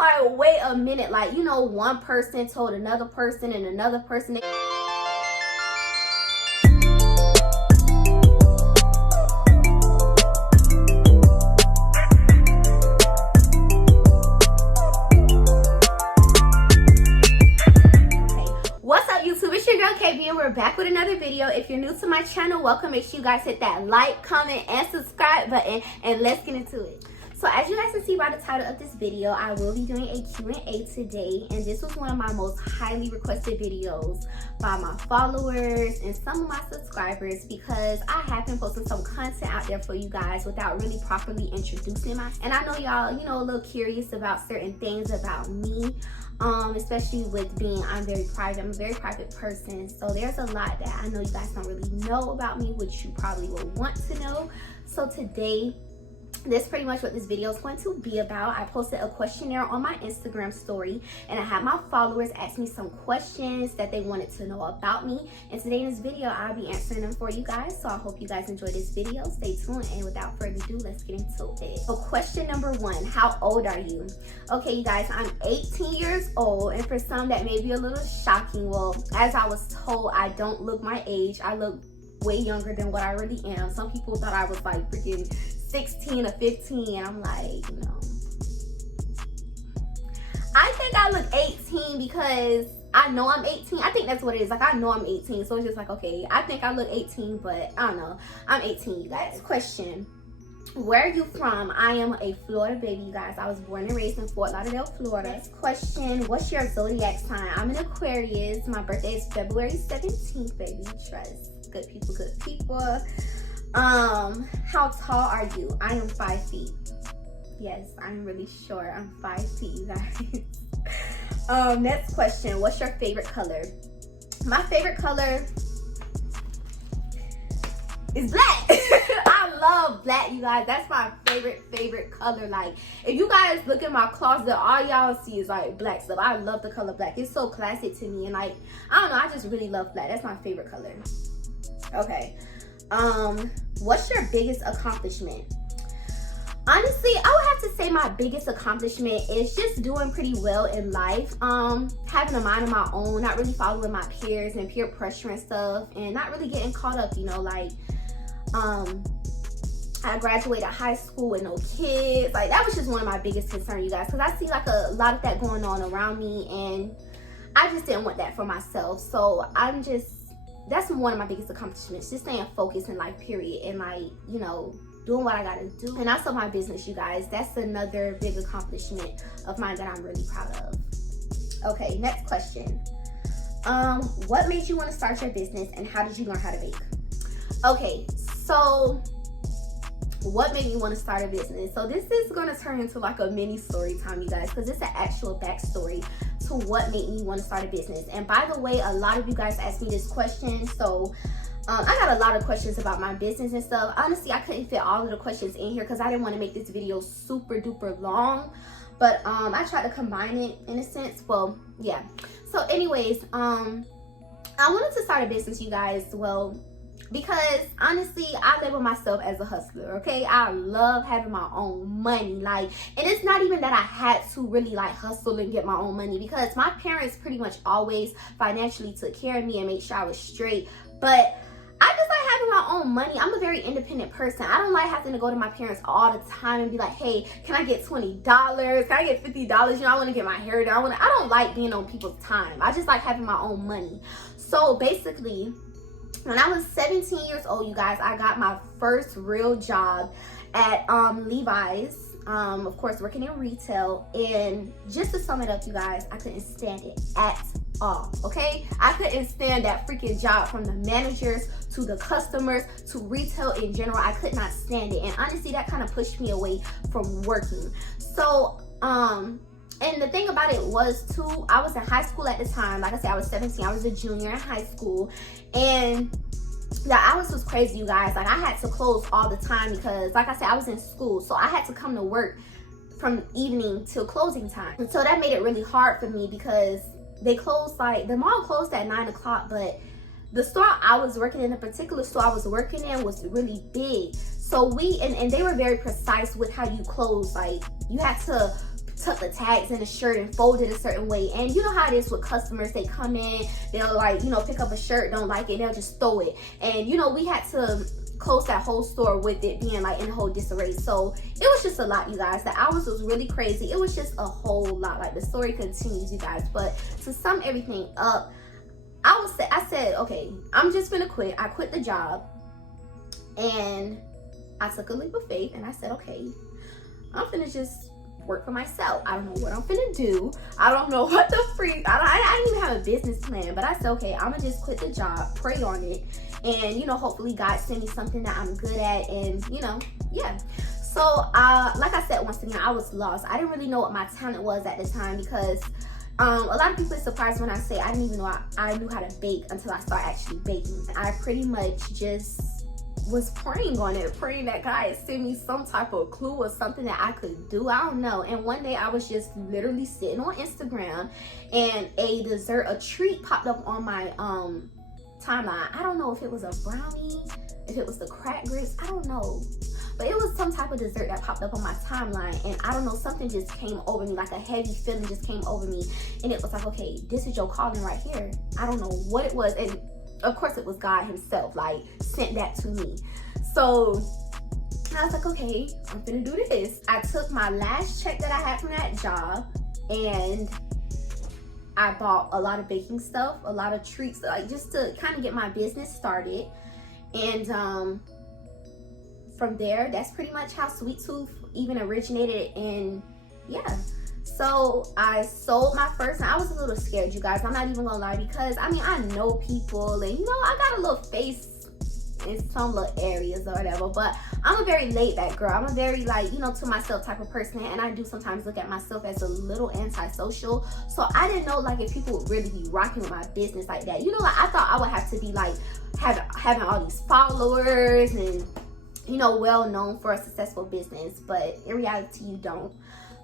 like, wait a minute, like, you know, one person told another person and another person. And we're back with another video. If you're new to my channel, welcome. Make sure you guys hit that like, comment, and subscribe button, and let's get into it. So as you guys can see by the title of this video, I will be doing a Q&A today, and this was one of my most highly requested videos by my followers and some of my subscribers, because I have been posting some content out there for you guys without really properly introducing myself. And I know y'all, you know, a little curious about certain things about me. Especially with being, I'm a very private person, so there's a lot that I know you guys don't really know about me, which you probably will want to know. So today, that's pretty much what this video is going to be about. I posted a questionnaire on my Instagram story, and I had my followers ask me some questions that they wanted to know about me. And today in this video, I'll be answering them for you guys. So I hope you guys enjoy this video. Stay tuned, and without further ado, let's get into it. So question number one, how old are you? Okay, you guys, I'm 18 years old, and for some that may be a little shocking. Well, as I was told, I don't look my age. I look way younger than what I really am. Some people thought I was like freaking 16 or 15, and I'm like, no. I think I look 18 because I know I'm 18. I think that's what it is. Like, I know I'm 18, so it's just like, okay, I think I look 18, but I don't know. I'm 18, you guys. Next question. Where are you from? I am a Florida baby, you guys. I was born and raised in Fort Lauderdale, Florida. Next question. What's your zodiac sign? I'm an Aquarius. My birthday is February 17th, baby. Trust. Good people, good people. How tall are you? I am 5 feet. Yes, I'm really short. I'm 5 feet, you guys. Next question. What's your favorite color? My favorite color is black. I love black, you guys. That's my favorite color. Like, if you guys look in my closet, all y'all see is like black stuff. I love the color black. It's so classic to me, and like, I don't know, I just really love black. That's my favorite color. Okay. What's your biggest accomplishment? Honestly, I would have to say my biggest accomplishment is just doing pretty well in life. Having a mind of my own, not really following my peers and peer pressure and stuff, and not really getting caught up, you know, like, I graduated high school with no kids. Like, that was just one of my biggest concerns, you guys, because I see like a lot of that going on around me, and I just didn't want that for myself. So that's one of my biggest accomplishments, just staying focused in life, period, and like, you know, doing what I gotta do. And also my business, you guys, that's another big accomplishment of mine that I'm really proud of. Okay, next question. What made you want to start your business, and how did you learn how to bake? Okay, so what made me want to start a business? So this is going to turn into like a mini story time, you guys, because it's an actual backstory to what made me want to start a business. And by the way, a lot of you guys asked me this question, so I got a lot of questions about my business and stuff. Honestly, I couldn't fit all of the questions in here because I didn't want to make this video super duper long, but I tried to combine it in a sense. Well, yeah. So anyways, I wanted to start a business, you guys. Well, because honestly, I label myself as a hustler, okay? I love having my own money, like, and it's not even that I had to really like hustle and get my own money, because my parents pretty much always financially took care of me and made sure I was straight. But I just like having my own money. I'm a very independent person. I don't like having to go to my parents all the time and be like, hey, can I get $20? Can I get $50? You know, I want to get my hair done. I don't like being on people's time. I just like having my own money. So basically, when I was 17 years old, you guys, I got my first real job at Levi's. Of course, working in retail. And just to sum it up, you guys, I couldn't stand it at all, okay? I couldn't stand that freaking job, from the managers to the customers to retail in general. I could not stand it. And honestly, that kind of pushed me away from working. So, and the thing about it was too, I was in high school at the time. Like I said, I was 17. I was a junior in high school. And the hours was crazy, you guys. Like, I had to close all the time because, like I said, I was in school. So I had to come to work from evening till closing time. And so that made it really hard for me because they closed, like, the mall closed at 9 o'clock. But the store I was working in, the particular store I was working in, was really big. So and they were very precise with how you close. Like, you had to tuck the tags in the shirt and fold it a certain way. And you know how it is with customers. They come in, they'll like, you know, pick up a shirt, don't like it, they'll just throw it. And you know, we had to close that whole store with it being like in a whole disarray. So it was just a lot, you guys. The hours was really crazy. It was just a whole lot. Like, the story continues, you guys. But to sum everything up, I said, okay, I'm just gonna quit. I quit the job, and I took a leap of faith, and I said, okay, I'm finna just work for myself. I don't know what I'm finna do. I don't know what the freak. I didn't even have a business plan, but I said, okay, I'm gonna just quit the job, pray on it, and you know, hopefully God send me something that I'm good at, and you know, yeah. So like I said, once again, I was lost. I didn't really know what my talent was at the time, because a lot of people are surprised when I say I didn't even know I knew how to bake until I started actually baking. I pretty much just was praying on it, praying that God send me some type of clue or something that I could do. I don't know. And one day I was just literally sitting on Instagram, and a treat popped up on my timeline. I don't know if it was a brownie, if it was the cracked grapes, I don't know. But it was some type of dessert that popped up on my timeline, and I don't know, something just came over me, like a heavy feeling just came over me, and it was like, okay, this is your calling right here. I don't know what it was, and of course it was God himself, like, sent that to me. So I was like, okay, I'm gonna do this. I took my last check that I had from that job, and I bought a lot of baking stuff, a lot of treats, like just to kind of get my business started. And from there, that's pretty much how Sweet Tooth even originated. And yeah, so I sold my first, and I was a little scared, you guys, I'm not even gonna lie, because I mean, I know people, and you know, I got a little face in some little areas or whatever, but I'm a very laid back girl. I'm a very, like, you know, to myself type of person, and I do sometimes look at myself as a little antisocial. So I didn't know, like, if people would really be rocking with my business like that. You know, like, I thought I would have to be like having all these followers and, you know, well known for a successful business, but in reality you don't.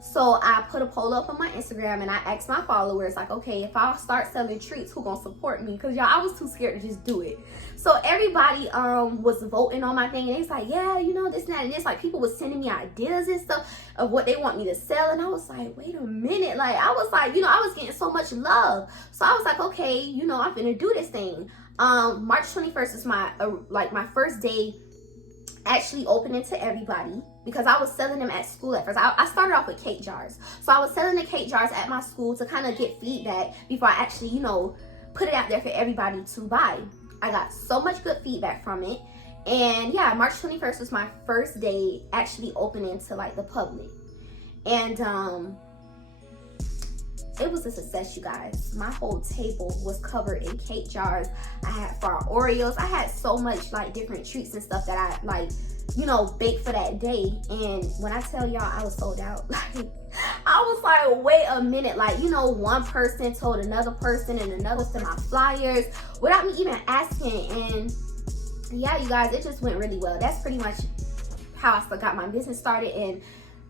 So I put a poll up on my Instagram, and I asked my followers, like, okay, if I start selling treats, who gonna support me? Because y'all, I was too scared to just do it. So everybody was voting on my thing, and it's like, yeah, you know, this and that and this. Like, people was sending me ideas and stuff of what they want me to sell, and I was like, wait a minute. Like, I was like, you know, I was getting so much love. So I was like, okay, you know, I'm gonna do this thing. March 21st is my my first day actually opening to everybody, because I was selling them at school at first. I started off with cake jars. So I was selling the cake jars at my school to kind of get feedback before I actually, you know, put it out there for everybody to buy. I got so much good feedback from it. And yeah, March 21st was my first day actually opening to like the public. And it was a success, you guys. My whole table was covered in cake jars. I had for Oreos. I had so much like different treats and stuff that I like, you know, baked for that day. And when I tell y'all I was sold out, like, I was like, wait a minute. Like, you know, one person told another person and another to my flyers without me even asking. And yeah, you guys, it just went really well. That's pretty much how I got my business started. And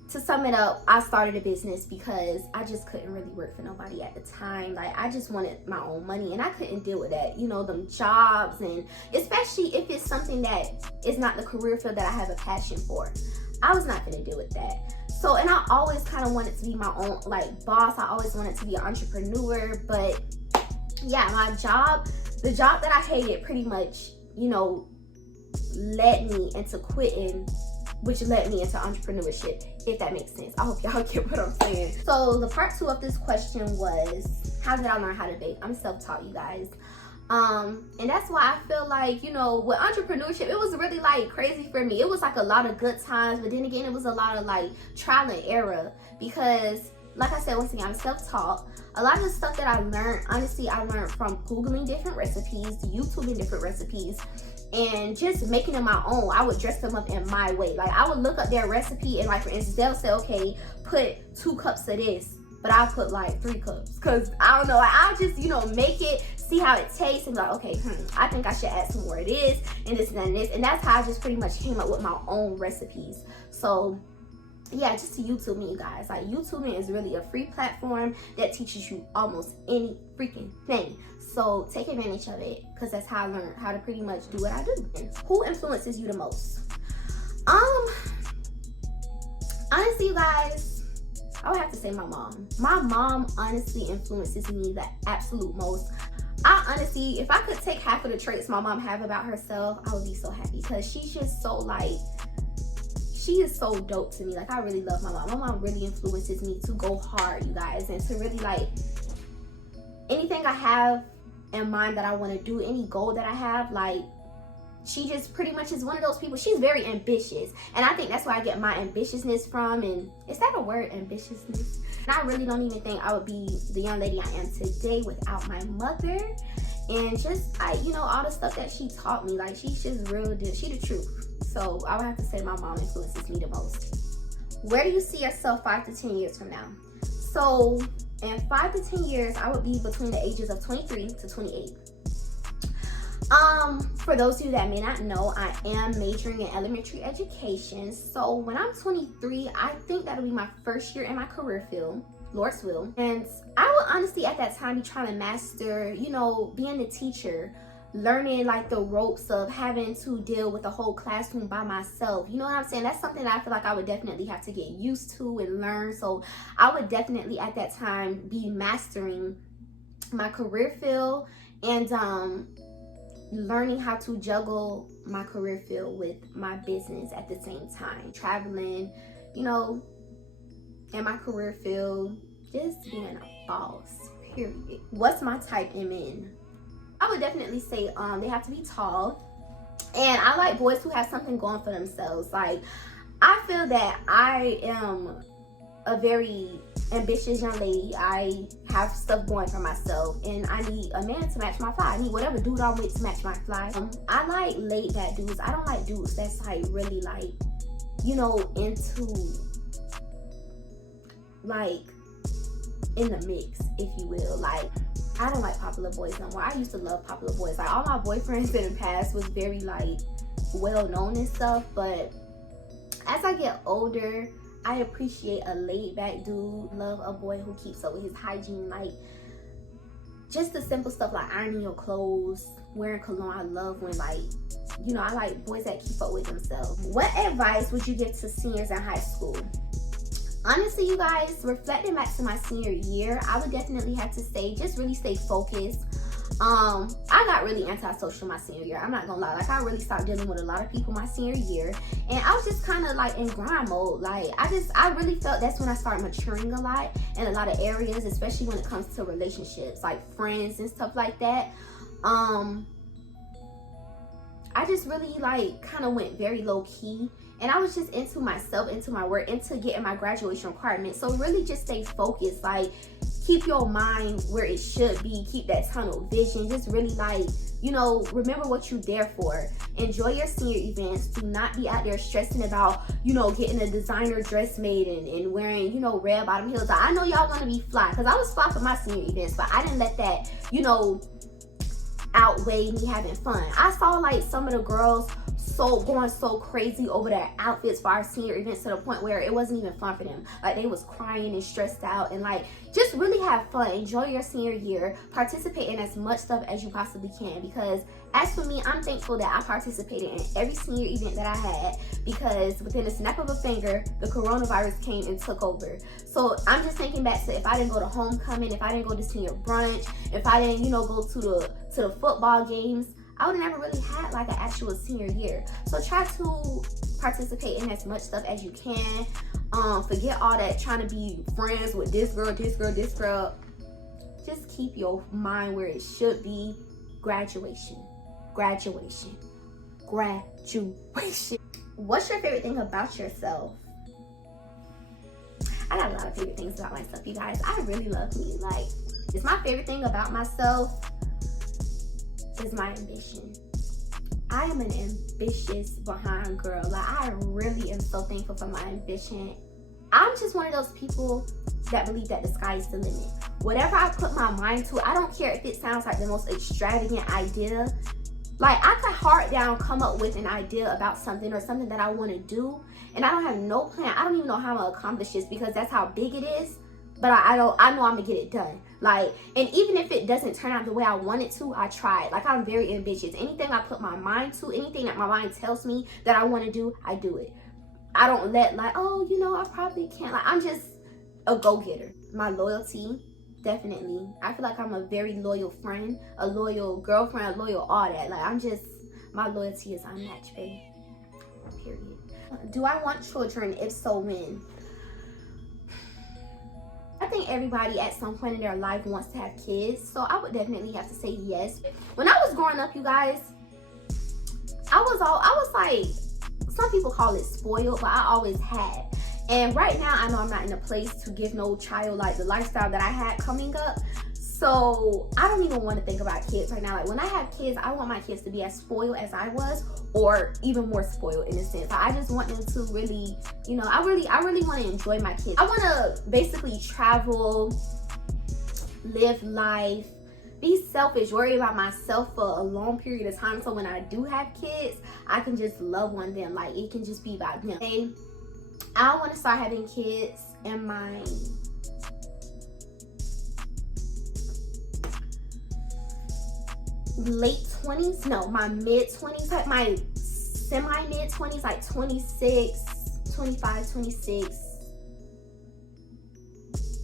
to sum it up, I started a business because I just couldn't really work for nobody at the time. Like, I just wanted my own money, and I couldn't deal with that, you know, them jobs, and especially if it's something that is not the career field that I have a passion for. I was not gonna deal with that. So, and I always kind of wanted to be my own, like, boss. I always wanted to be an entrepreneur. But yeah, the job that I hated pretty much, you know, led me into quitting, which led me into entrepreneurship, if that makes sense. I hope y'all get what I'm saying. So the part 2 of this question was, how did I learn how to bake? I'm self-taught, you guys. And that's why I feel like, you know, with entrepreneurship, it was really like crazy for me. It was like a lot of good times, but then again, it was a lot of like trial and error, because like I said, once again, I'm self-taught. A lot of the stuff that I learned, honestly, I learned from Googling different recipes, YouTubing different recipes, and just making them my own. I would dress them up in my way. Like, I would look up their recipe, and like, for instance, they'll say, okay, put 2 cups of this, but I'll put like 3 cups, because I don't know, like, I'll just, you know, make it, see how it tastes, and be like, okay, I think I should add some more of this and this and this. And that's how I just pretty much came up with my own recipes. So yeah, just to YouTube me, you guys. Like, YouTubing is really a free platform that teaches you almost any freaking thing. So take advantage of it, because that's how I learned how to pretty much do what I do. Who influences you the most? Honestly, you guys, I would have to say my mom. My mom honestly influences me the absolute most. I honestly, if I could take half of the traits my mom have about herself, I would be so happy, because she's just so like, she is so dope to me. Like, I really love my mom. My mom really influences me to go hard, you guys, and to really like anything I have in mind that I want to do, any goal that I have, like, she just pretty much is one of those people. She's very ambitious, and I think that's where I get my ambitiousness from. And is that a word, ambitiousness? And I really don't even think I would be the young lady I am today without my mother, and just you know, all the stuff that she taught me. Like, she's just real, she the truth. So I would have to say my mom influences me the most. Where do you see yourself 5 to 10 years from now? So in 5 to 10 years, I would be between the ages of 23 to 28. For those of you that may not know, I am majoring in elementary education. So when I'm 23, I think that'll be my first year in my career field, Lord's will. And I will honestly at that time be trying to master, you know, being a teacher, learning like the ropes of having to deal with the whole classroom by myself. You know what I'm saying? That's something that I feel like I would definitely have to get used to and learn. So I would definitely at that time be mastering my career field and learning how to juggle my career field with my business at the same time. Traveling, you know, in my career field, just being a boss, period. What's my type in men? I would definitely say they have to be tall, and I like boys who have something going for themselves. Like, I feel that I am a very ambitious young lady. I have stuff going for myself, and I need a man to match my fly. I need whatever dude I'm with to match my fly. I like laid back dudes. I don't like dudes that's like really like, you know, into like in the mix, if you will. Like, I don't like popular boys no more. I used to love popular boys. Like, all my boyfriends in the past was very like well known and stuff, but as I get older, I appreciate a laid back dude. Love a boy who keeps up with his hygiene, like just the simple stuff like ironing your clothes, wearing cologne. I love when, like, you know, I like boys that keep up with themselves. What advice would you give to seniors in high school? Honestly, you guys, reflecting back to my senior year, I would definitely have to say just really stay focused. I got really antisocial my senior year. I'm not gonna lie. Like, I really stopped dealing with a lot of people my senior year, and I was just kind of like in grind mode. Like, I really felt that's when I started maturing a lot in a lot of areas, especially when it comes to relationships, like friends and stuff like that. I just really like kind of went very low key, and I was just into myself, into my work, into getting my graduation requirements. So really just stay focused. Like, keep your mind where it should be. Keep that tunnel vision. Just really like, you know, remember what you're there for. Enjoy your senior events. Do not be out there stressing about, you know, getting a designer dress made and wearing, you know, red bottom heels. I know y'all gonna be fly, because I was fly for my senior events, but I didn't let that, you know, outweigh me having fun. I saw like some of the girls going so crazy over their outfits for our senior events to the point where it wasn't even fun for them. Like, they was crying and stressed out, and like, just really have fun. Enjoy your senior year. Participate in as much stuff as you possibly can, because as for me, I'm thankful that I participated in every senior event that I had, because within a snap of a finger, the coronavirus came and took over. So I'm just thinking back to if I didn't go to homecoming, if I didn't go to senior brunch, if I didn't, you know, go to the football games, I would have never really had like an actual senior year. So try to participate in as much stuff as you can. Forget all that trying to be friends with this girl, this girl, this girl. Just keep your mind where it should be. Graduation, graduation, graduation. What's your favorite thing about yourself? I got a lot of favorite things about myself, you guys. I really love me. Like, it's my favorite thing about myself is my ambition. I am an ambitious behind girl. Like, I really am so thankful for my ambition. I'm just one of those people that believe that the sky is the limit. Whatever I put my mind to, I don't care if it sounds like the most extravagant idea. Like, I could hard down come up with an idea about something or something that I want to do, and I don't have no plan. I don't even know how I'm gonna accomplish this, because that's how big it is. But I know I'm gonna get it done. Like, and even if it doesn't turn out the way I want it to, I tried. Like, I'm very ambitious. Anything I put my mind to, anything that my mind tells me that I want to do, I do it. I don't let like, oh, you know, I probably can't. Like, a go-getter. My loyalty, definitely. I feel like I'm a very loyal friend, a loyal girlfriend, a loyal all that. Like, my loyalty is unmatched, babe. Period. Do I want children? If so, when? I think everybody at some point in their life wants to have kids, so I would definitely have to say yes. When I was growing up, you guys, I was like, some people call it spoiled, but I always had. And right now, I know I'm not in a place to give no child like the lifestyle that I had coming up. So I don't even want to think about kids right now. Like, when I have kids, I want my kids to be as spoiled as I was, or even more spoiled in a sense. I just want them to really, you know, I really want to enjoy my kids. I want to basically travel, live life, be selfish, worry about myself for a long period of time. So when I do have kids, I can just love on them. Like, it can just be about them. And I want to start having kids in my late 20s, no, my mid 20s, like my semi mid 20s, like 26, 25, 26,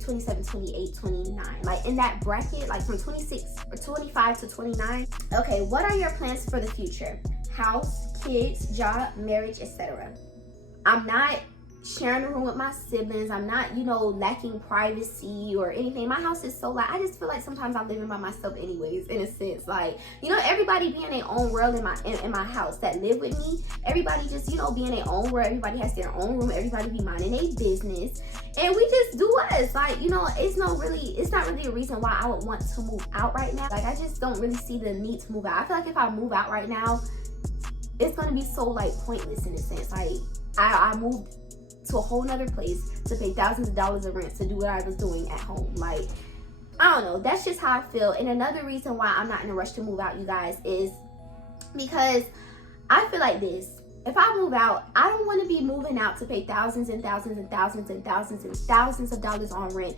27, 28, 29, like in that bracket, like from 26 or 25 to 29. Okay, what are your plans for the future? House, kids, job, marriage, etc. I'm not sharing a room with my siblings. I'm not, you know, lacking privacy or anything. My house is so, like, I just feel like sometimes I'm living by myself anyways, in a sense. Like, you know, everybody be in their own world in my house that live with me. Everybody just, you know, be in their own world. Everybody has their own room. Everybody be minding their business. And we just do us. Like, you know, it's not really a reason why I would want to move out right now. Like, I just don't really see the need to move out. I feel like if I move out right now, it's gonna be so, like, pointless in a sense. Like, I moved to a whole nother place to pay thousands of dollars of rent to do what I was doing at home. Like, I don't know, that's just how I feel. And another reason why I'm not in a rush to move out, you guys, is because I feel like this: if I move out, I don't want to be moving out to pay thousands and thousands and thousands and thousands and thousands of dollars on rent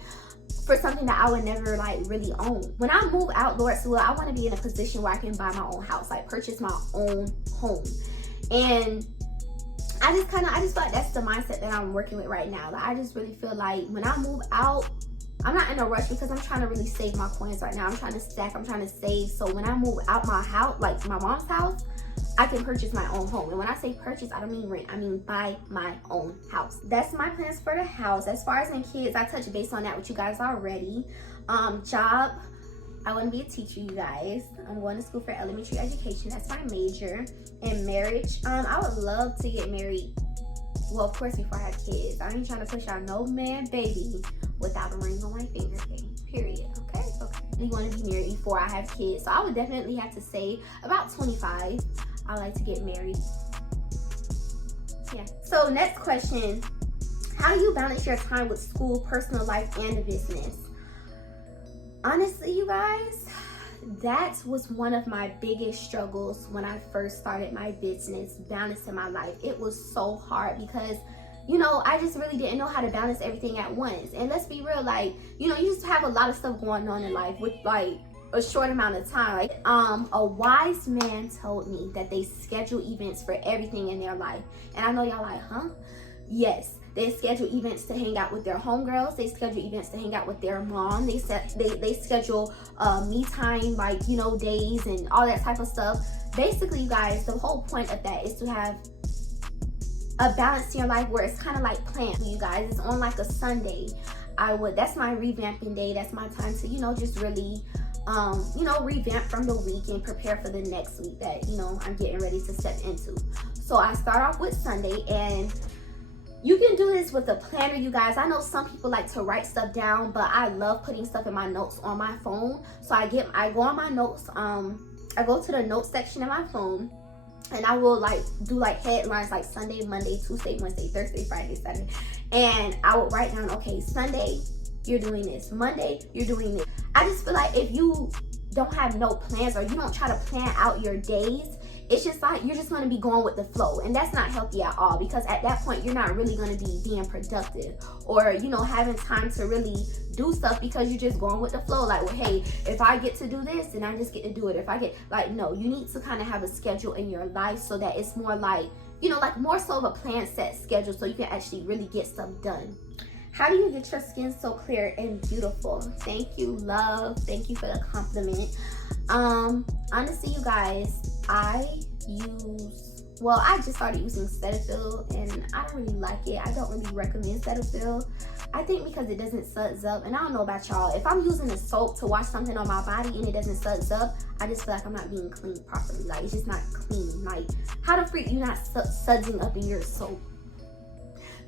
for something that I would never, like, really own. When I move out, Lord's will, I want to be in a position where I can buy my own house, like purchase my own home. And I just feel like that's the mindset that I'm working with right now. Like, I just really feel like when I move out, I'm not in a rush because I'm trying to really save my coins right now. I'm trying to stack, I'm trying to save. So when I move out my house, like my mom's house, I can purchase my own home. And when I say purchase, I don't mean rent, I mean buy my own house. That's my plans for the house. As far as in kids, I touched base on that with you guys already. Job, I want to be a teacher, you guys. I'm going to school for elementary education. That's my major. And marriage, I would love to get married. Well, of course, before I have kids. I ain't trying to push out no man baby without a ring on my finger, thing. Period. Okay? Okay. You want to be married before I have kids. So I would definitely have to say about 25. I like to get married. Yeah. So next question. How do you balance your time with school, personal life, and the business? Honestly, you guys, that was one of my biggest struggles when I first started my business, balancing my life. It was so hard because, you know, I just really didn't know how to balance everything at once. And let's be real, like, you know, you just have a lot of stuff going on in life with, like, a short amount of time. Like, a wise man told me that they schedule events for everything in their life. And I know y'all like, huh? Yes. They schedule events to hang out with their homegirls. They schedule events to hang out with their mom. They schedule me time, like, you know, days and all that type of stuff. Basically, you guys, the whole point of that is to have a balance in your life where it's kind of like planned. You guys, it's on like a Sunday. That's my revamping day. That's my time to, you know, just really, you know, revamp from the week and prepare for the next week that, you know, I'm getting ready to step into. So I start off with Sunday, and you can do this with a planner, you guys. I know some people like to write stuff down, but I love putting stuff in my notes on my phone. So I go on my notes, I go to the notes section of my phone, and I will like do like headlines like Sunday, Monday, Tuesday, Wednesday, Thursday, Friday, Saturday. And I will write down, okay, Sunday, you're doing this. Monday, you're doing this. I just feel like if you don't have no plans or you don't try to plan out your days, it's just like you're just going to be going with the flow, and that's not healthy at all, because at that point you're not really going to be being productive or, you know, having time to really do stuff, because you're just going with the flow. Like, well, hey, if I get to do this, then I just get to do it. If I get, like, no, you need to kind of have a schedule in your life so that it's more like, you know, like more so of a plan set schedule, so you can actually really get stuff done. How do you get your skin so clear and beautiful? Thank you, love. Thank you for the compliment. Honestly, you guys, I just started using Cetaphil and I don't really like it. I don't really recommend Cetaphil. I think because it doesn't suds up, and I don't know about y'all, if I'm using a soap to wash something on my body and it doesn't suds up, I just feel like I'm not being cleaned properly. Like, it's just not clean. Like, how the freak you not sudsing up in your soap?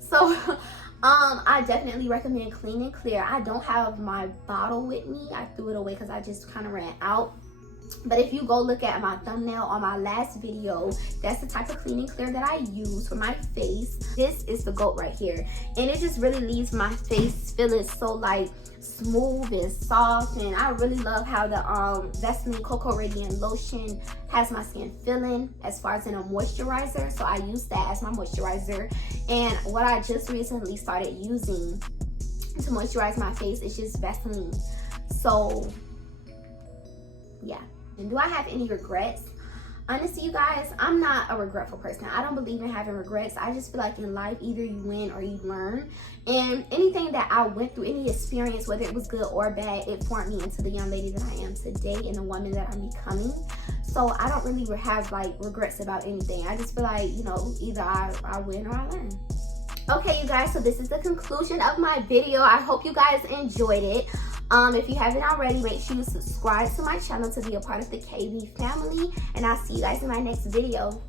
So I definitely recommend Clean and Clear. I don't have my bottle with me. I threw it away because I just kind of ran out. But if you go look at my thumbnail on my last video, that's the type of Clean and Clear that I use for my face. This is the GOAT right here, and it just really leaves my face feeling so like smooth and soft. And I really love how the Vaseline Cocoa Radiant Lotion has my skin feeling as far as in a moisturizer. So I use that as my moisturizer. And what I just recently started using to moisturize my face is just Vaseline. So yeah. And do I have any regrets? Honestly, you guys, I'm not a regretful person. I don't believe in having regrets. I just feel like in life, either you win or you learn. And anything that I went through, any experience, whether it was good or bad, it formed me into the young lady that I am today and the woman that I'm becoming. So I don't really have like regrets about anything. I just feel like, you know, either I win or I learn. Okay, you guys, so this is the conclusion of my video. I hope you guys enjoyed it. If you haven't already, make sure you subscribe to my channel to be a part of the KB family, and I'll see you guys in my next video.